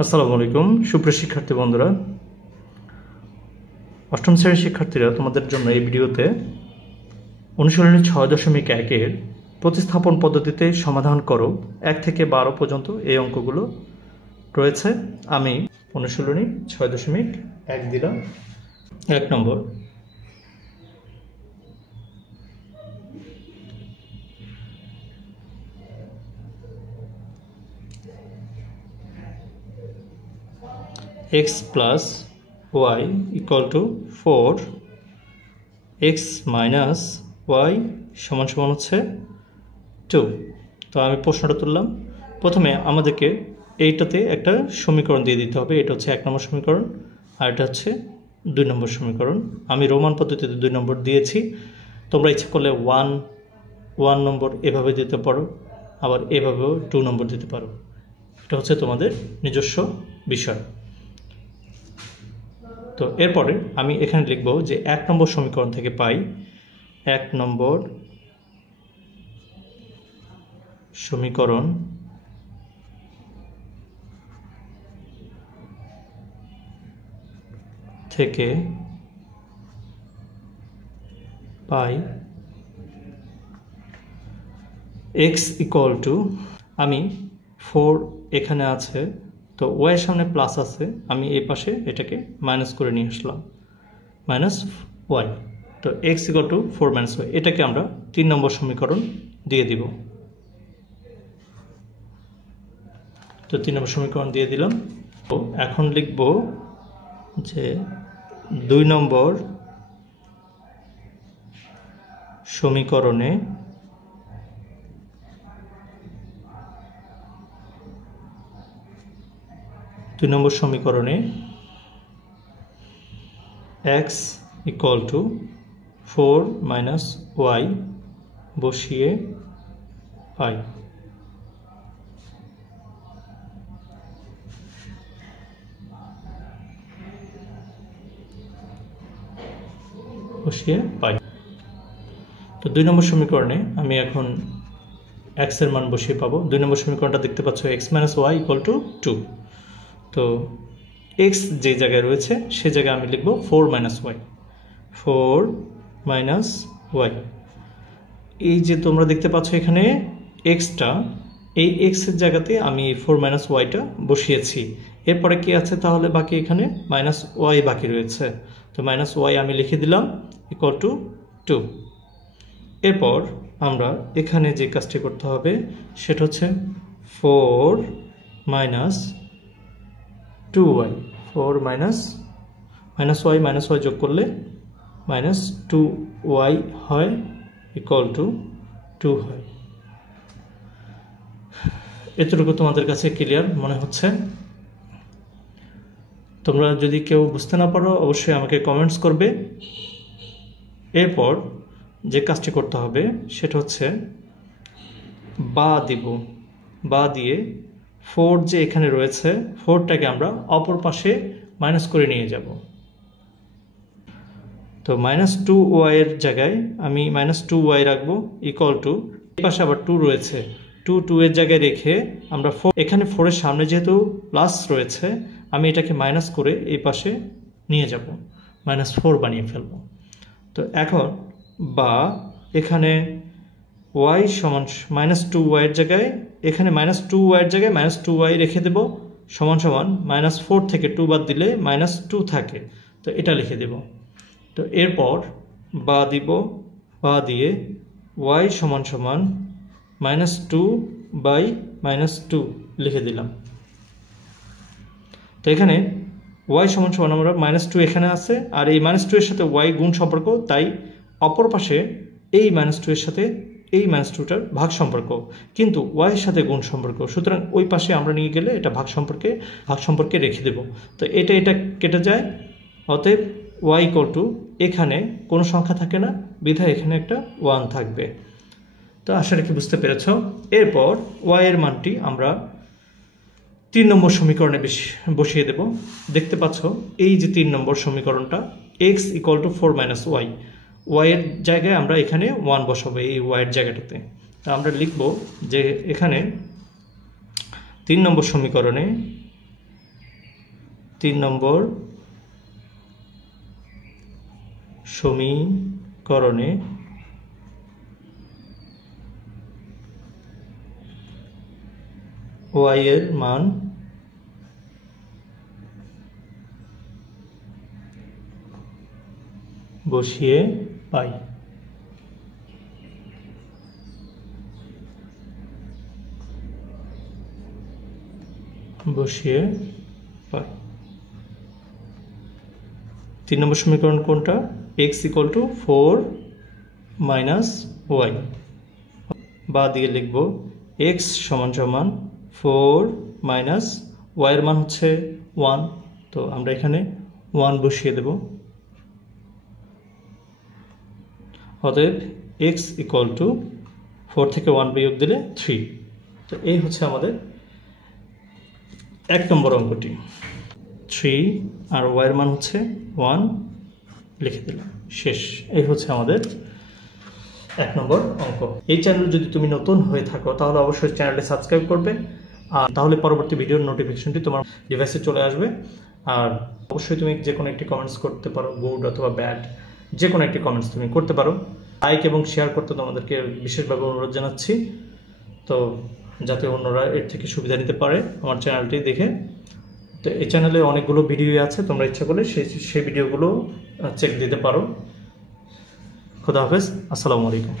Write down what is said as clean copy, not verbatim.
আসসালামু আলাইকুম সুপ্রিয় শিক্ষার্থী বন্ধুরা, অষ্টম শ্রেণীর শিক্ষার্থীরা তোমাদের জন্য এই ভিডিওতে অনুশীলনী 6.1 প্রতিস্থাপন পদ্ধতিতে সমাধান করো 1 থেকে 12 পর্যন্ত এই অঙ্কগুলো রয়েছে। আমি অনুশীলনী 6.1 দিলাম। 1 নম্বর, x plus y equal to 4, x minus y সমান সমান হচ্ছে 2। তো আমি প্রশ্নটা তুললাম। প্রথমে আমাদেরকে এইটাতে একটা সমীকরণ দিয়ে দিতে হবে। এটা হচ্ছে 1 নম্বর সমীকরণ আর এটা হচ্ছে 2 নম্বর সমীকরণ। আমি রোমান পদ্ধতিতে 2 নম্বর দিয়েছি। তোমরা ইচ্ছা করলে 1 নম্বর এভাবে দিতে পারো, আবার এভাবেও 2 নম্বর দিতে পারো। এটা হচ্ছে তোমাদের নিজস্ব বিষয়। তো এরপরে আমি এখানে লিখব যে 1 নম্বর সমীকরণ থেকে পাই 1 নম্বর সমীকরণ থেকে পাই x ইকুয়াল টু, আমি 4 এখানে আছে, তো y এর সামনে প্লাস আছে, আমি এই পাশে এটাকে মাইনাস করে নিয়ে আসলাম, মাইনাস y। তো x equal to 4 minus y, এটাকে আমরা 3 নম্বর সমীকরণ দিয়ে দিব। তো 3 নম্বর সমীকরণ দিয়ে দিলাম। তো এখন লিখব যে 2 নম্বর সমীকরণে x equal to 4 minus y বসিয়ে পাই। তো 2 নম্বর সমীকরণে আমি এখন x এর মান বসিয়ে পাবো। 2 নম্বর সমীকরণটা দেখতে পাচ্ছ x minus y equal to 2। তো x যে জায়গায় রয়েছে সে জায়গায় আমি লিখব 4 মাইনাস y, 4 মাইনাস y। এই যে তোমরা দেখতে পাচ্ছ এখানে xটা, এই x এর জায়গাতে আমি 4 মাইনাস yটা বসিয়েছি। এরপরে কি আছে তাহলে বাকি? এখানে মাইনাস y বাকি রয়েছে। তো মাইনাস y আমি লিখে দিলাম ইকুয়াল টু 2। এরপর আমরা এখানে যে কাজটি করতে হবে সেটা হচ্ছে 4 মাইনাস 2y, 4 মাইনাস y যোগ করলে মাইনাস 2y হয় ইকুয়াল টু 2 হয়। এতটুকু তোমাদের কাছে ক্লিয়ার মনে হচ্ছে? তোমরা যদি কেউ বুঝতে না পারো অবশ্যই আমাকে কমেন্টস করবে। এরপর যে কাজটি করতে হবে সেটা হচ্ছে বা দিব, বা দিয়ে 4 যে এখানে রয়েছে 4টাকে আমরা অপর পাশে মাইনাস করে নিয়ে যাব। তো মাইনাস 2y এর জায়গায় আমি মাইনাস 2y রাখবো ইকুয়াল টু, এই পাশে আবার 2 রয়েছে, 2 এর জায়গায় রেখে আমরা 4, এখানে 4 এর সামনে যেহেতু প্লাস রয়েছে আমি এটাকে মাইনাস করে এই পাশে নিয়ে যাব, মাইনাস 4 বানিয়ে ফেলব। তো এখন বা এখানে y সমান মাইনাস 2y এর জায়গায়, এখানে মাইনাস 2y এর জায়গায় মাইনাস 2y রেখে দেব, সমান সমান মাইনাস 4 থেকে 2 বাদ দিলে মাইনাস 2 থাকে, তো এটা লিখে দেব। তো এরপর বা দিব, বা দিয়ে y সমান সমান মাইনাস 2 বাই মাইনাস 2 লিখে দিলাম। তো এখানে y সমান সমান আমরা মাইনাস 2 এখানে আছে, আর এই মাইনাস 2 এর সাথে y গুণ সম্পর্ক, তাই অপর পাশে এই মাইনাস 2 এর সাথে এই মাইনাস 2টার ভাগ সম্পর্ক, কিন্তু y এর সাথে গুণ সম্পর্ক, সুতরাং ওই পাশে আমরা নিয়ে গেলে এটা ভাগ সম্পর্কে রেখে দেব। তো এটা কেটে যায়, অতএব y ইকুয়াল টু, এখানে কোনো সংখ্যা থাকে না বিধায় এখানে একটা 1 থাকবে। তো আশা রাখি বুঝতে পেরেছ। এরপর y এর মানটি আমরা 3 নম্বর সমীকরণে বসিয়ে দেব। দেখতে পাচ্ছ এই যে 3 নম্বর সমীকরণটা, x equal to 4 minus y, y এর জায়গায় আমরা এখানে 1 বসাবো এই y এর জায়গাটাতে। তা আমরা লিখব যে এখানে 3 নম্বর সমীকরণে 3 নম্বর সমীকরণে y এর মান বসিয়ে পাই। বসিয়ে পাই। 3 নম্বর সমীকরণ কোনটা? x = 4 - y, বা দিয়ে লিখব x = 4 - y এর মান হচ্ছে 1, তো আমরা এখানে 1 বসিয়ে দেব। অতএব x = 4 থেকে 1 বিয়োগ দিলে 3। তো এই হচ্ছে আমাদের 1 নম্বর অঙ্কটি। 3 আর y এর মান হচ্ছে 1 লিখে দিলাম, শেষ। এই হচ্ছে আমাদের 1 নম্বর অঙ্ক। এই চ্যানেল যদি তুমি নতুন হয়ে থাকো তাহলে অবশ্যই চ্যানেলটি সাবস্ক্রাইব করবে, আর তাহলে পরবর্তী ভিডিওর নোটিফিকেশনটি তোমার ডিভাইসে চলে আসবে। আর অবশ্যই তুমি যে কোনো একটি কমেন্টস করতে পারো, গুড অথবা ব্যাড, যে কোনো একটি কমেন্টস তুমি করতে পারো। লাইক এবং শেয়ার করতে তোমাদেরকে বিশেষভাবে অনুরোধ জানাচ্ছি, তো যাতে অন্যরা এর থেকে সুবিধা নিতে পারে আমার চ্যানেলটি দেখে। তো এই চ্যানেলে অনেকগুলো ভিডিও আছে, তোমরা ইচ্ছা করলে সেই ভিডিওগুলো চেক দিতে পারো। খুদা হাফেজ, আসসালামু আলাইকুম।